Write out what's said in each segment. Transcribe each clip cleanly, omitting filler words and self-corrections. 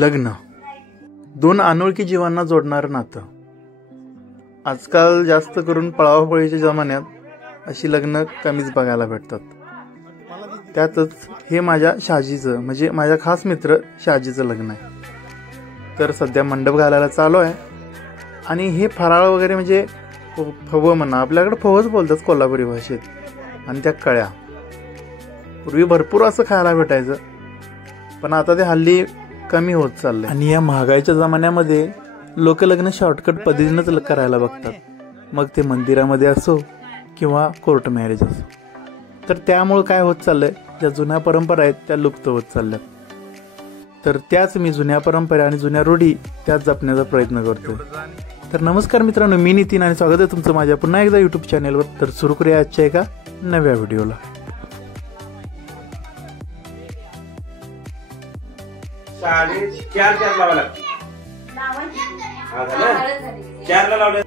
लग्न दोन अनोळखी जीवांना जोडणारं नातं. आजकाल जास्त करून पळापळीच्या जमान्यात अशी लग्न कमीच बघायला भेटतात. त्यातच हे माझ्या शाजीचं म्हणजे माझ्या खास मित्र शाजीचं लग्न आहे. तर सध्या मंडप घालायला चालू आहे आणि हे फराळ वगैरे म्हणजे फव म्हणा, आपल्याकडे फवच बोलतात कोल्हापुरी भाषेत, आणि त्या कळ्या. पूर्वी भरपूर असं खायला भेटायचं, पण आता ते हल्ली कमी होत चाललंय. आणि या महागाईच्या जमान्यामध्ये लोक लग्न शॉर्टकट पद्धतीनंच करायला बघतात, मग ते मंदिरामध्ये असो किंवा कोर्ट मॅरेज असो. तर त्यामुळे काय होत चाललंय, ज्या जुन्या परंपरा आहेत त्या लुप्त होत चालल्यात. तर त्याच मी जुन्या परंपरा आणि जुन्या रूढी त्याच जपण्याचा प्रयत्न करतोय. तर नमस्कार मित्रांनो, मी नितीन आणि स्वागत आहे तुमचं माझ्या पुन्हा एकदा यूट्यूब चॅनेलवर. तर सुरू करूया आजच्या एका नव्या व्हिडिओला. चारला लावलं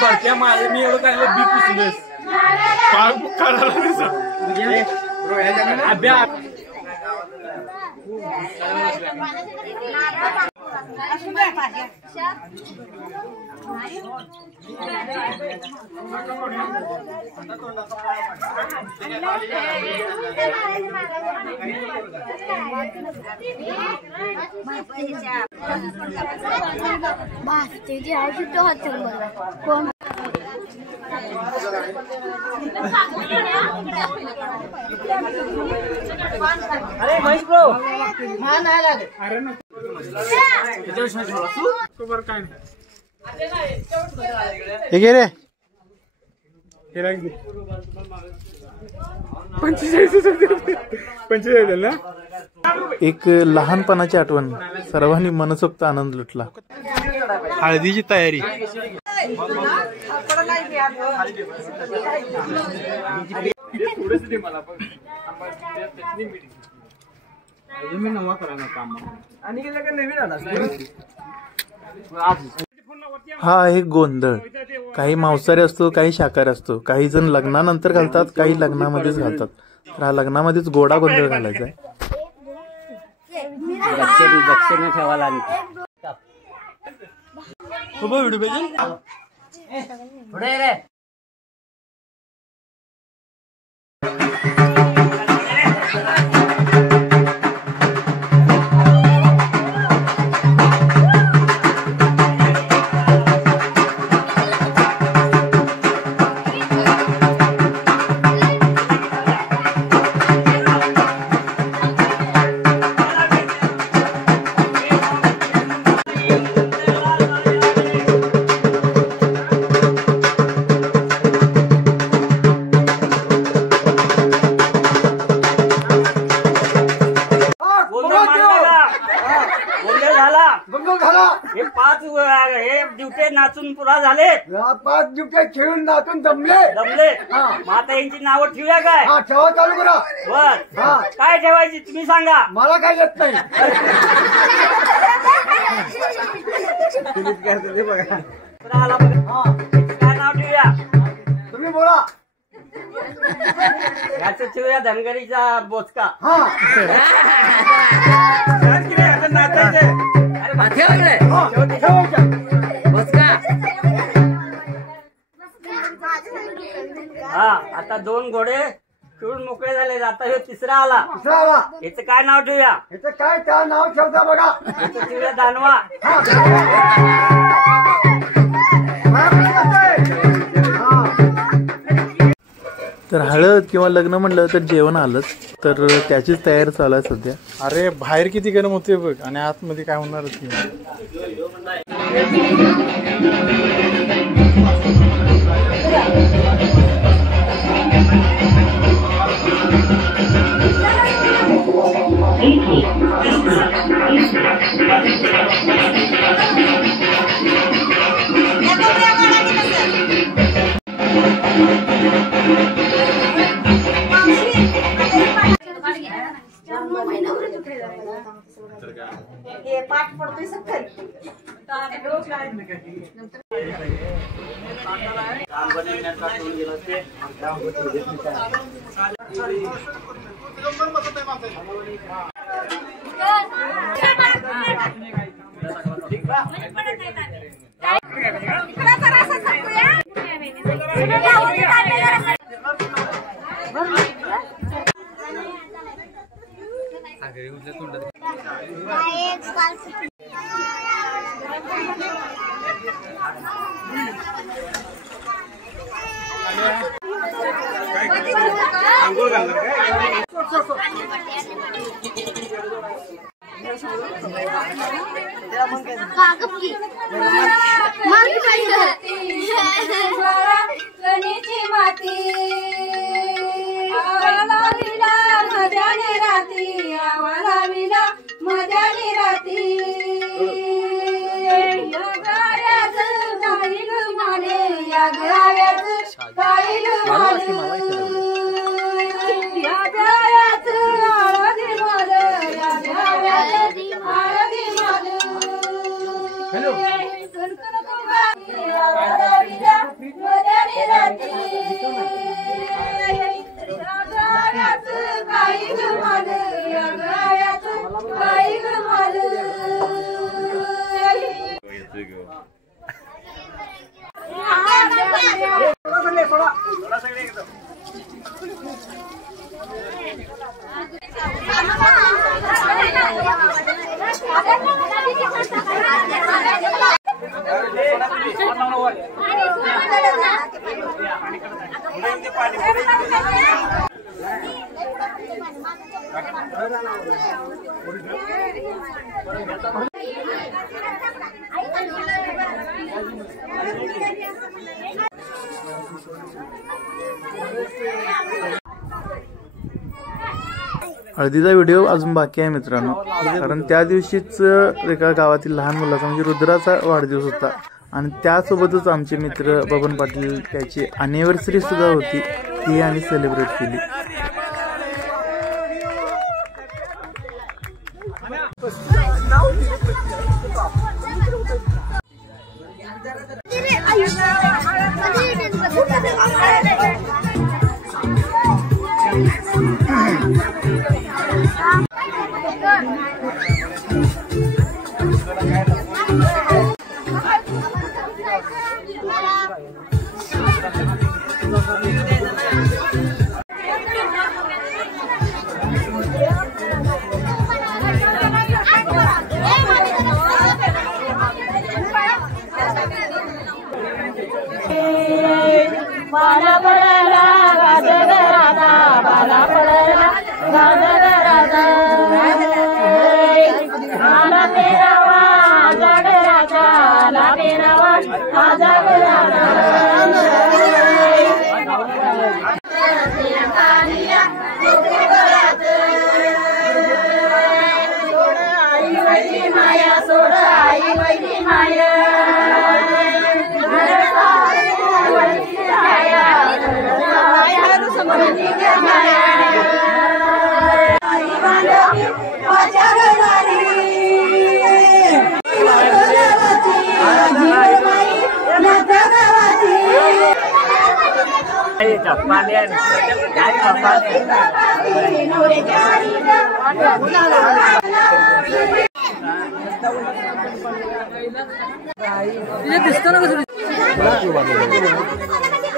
भरत्या माझे मी एवढं काय बी पुसलेस अरे महेश ब्रो मा नाही लागत. अरे ना हे घे रे, 45 ना. एक लहानपणाची आठवण, सर्वांनी मनसोक्त आनंद लुटला. हळदीची तयारी. नवा करा ना काम आणि नवीन आला आज हा आहे गोंधळ. काही मांसाहारी असतो, काही शाकाहारी असतो. काही जण लग्नानंतर घालतात, काही लग्नामध्येच घालतात. तर हा लग्नामध्येच गोडा गोंधळ घालायचा आहे. दक्षिण ठेवायला पुढे रे. हे 5 ड्युटे नाचून पुरा झाले. 5 ड्युटे खेळून नाचून दमले. आता यांची नावं ठेवूया काय? ठेवा चालू करा. बर काय ठेवायची तुम्ही सांगा. मला काय येत नाही. काय नाव ठेवूया तुम्ही बोला. याचं ठेवूया धनगरीचा बोचका. हा आता 2 घोडे खेळून मोकळे झाले. आता हे तिसरा आला. याचं काय नाव ठेवूया. याचं काय त्या नाव ठेवता बघा. याचं ठेवूया दानवा. तर हळद किंवा लग्न म्हणलं तर जेवण आलंच. तर त्याचीच तयारी चालू आहे सध्या. अरे बाहेर किती गरम होते बघ, आणि आतमध्ये काय होणारच नाही. पाठ पडतोय सखर. हळदीचा व्हिडिओ अजून बाकी आहे मित्रांनो, कारण त्या दिवशीच एका गावातील लहान मुलाचा म्हणजे रुद्राचा वाढदिवस होता आणि त्यासोबतच आमचे मित्र बबन पाटील त्याची अॅनिव्हर्सरी सुद्धा होती, ती आम्ही सेलिब्रेट केली.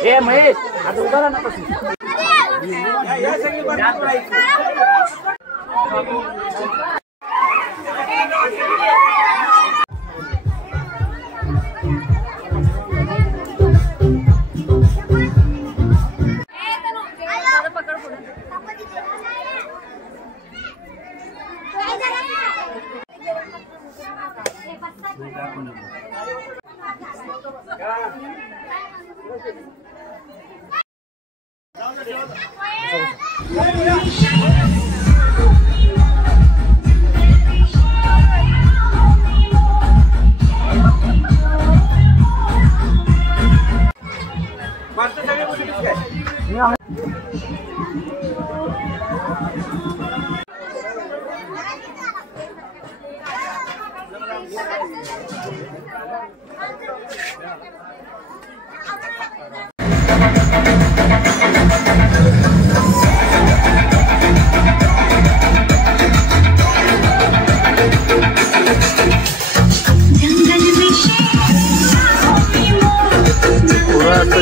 ए महेश आता उभा ना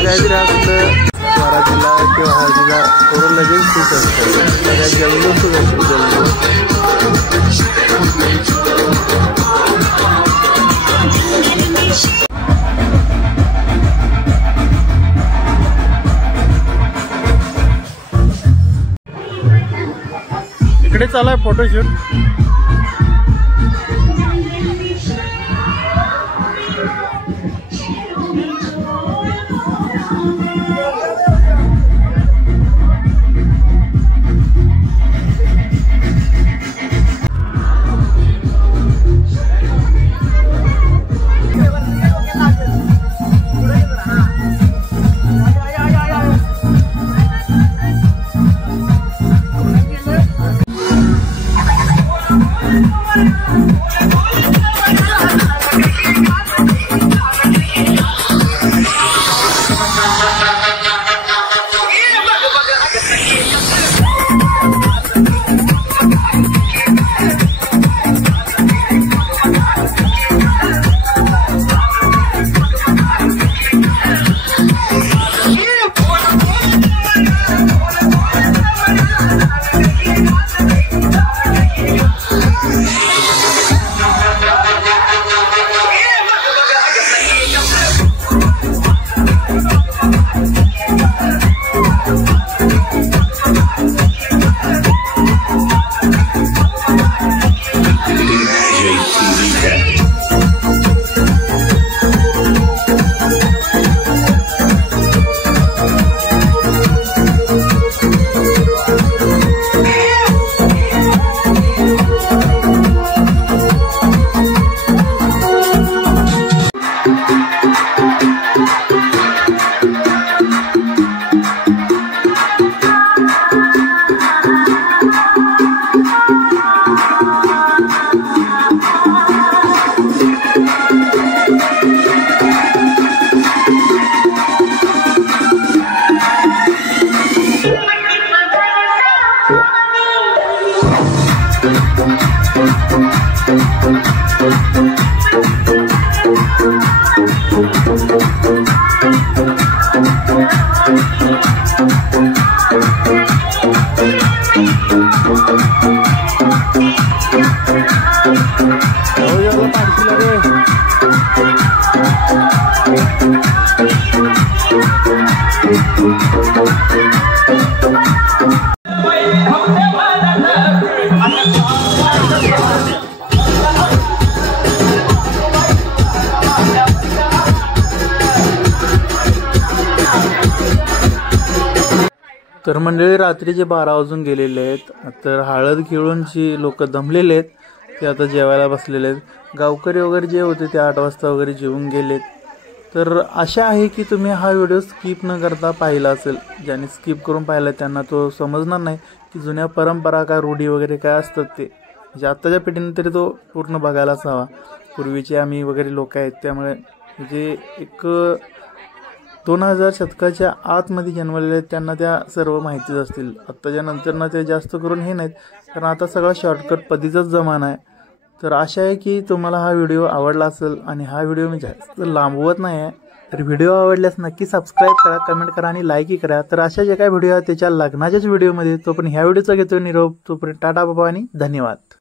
काहीतरी असलं स्वराजीला किंवा हळदीला थोडं लगेच ठीक असतं, सगळ्यात जल्लोषच असतो जल्लोष. इकडे चालू आहे फोटोशूट. तर मंडळी रात्रीचे 12 वाजून गेलेले आहेत. तर हळद खेळून जी लोक दमलेले आहेत ते आता जेवायला बसलेले आहेत. गावकरी वगैरे जे होते ते 8 वाजता वगैरे जेवून गेलेत. तर आशा आहे की तुम्ही हा व्हिडिओ स्किप न करता पाहिला असेल. ज्यांनी स्किप करून पाहिला त्यांना तो समजणार नाही की जुन्या परंपरा काय रूढी वगैरे काय असतात ते. म्हणजे आत्ताच्या पिढीने तरी तो पूर्ण बघायलाच हवा. पूर्वीचे आम्ही वगैरे लोक आहेत त्यामुळे म्हणजे एक 2000 शतकाच्या आतमध्ये जन्मलेले आहेत त्यांना त्या सर्व माहितीच असतील. आत्ताच्या नंतरनं ते जास्त करून हे नाहीत कारण आता सगळा शॉर्टकट पद्धतीचाच जमाना आहे. तर आशा आहे की तुम्हाला हा व्हिडिओ आवडला असेल आणि हा व्हिडिओ मी जास्त लांबवत नाही आहे. तर व्हिडिओ आवडल्यास नक्की सबस्क्राईब करा, कमेंट करा आणि लाईकही करा. तर अशा जे काही व्हिडिओ आहेत त्याच्या लग्नाच्याच व्हिडिओमध्ये तोपर्यंत ह्या व्हिडिओचा घेतो निरोप. तोपर्यंत टाटा बाबा आणि धन्यवाद.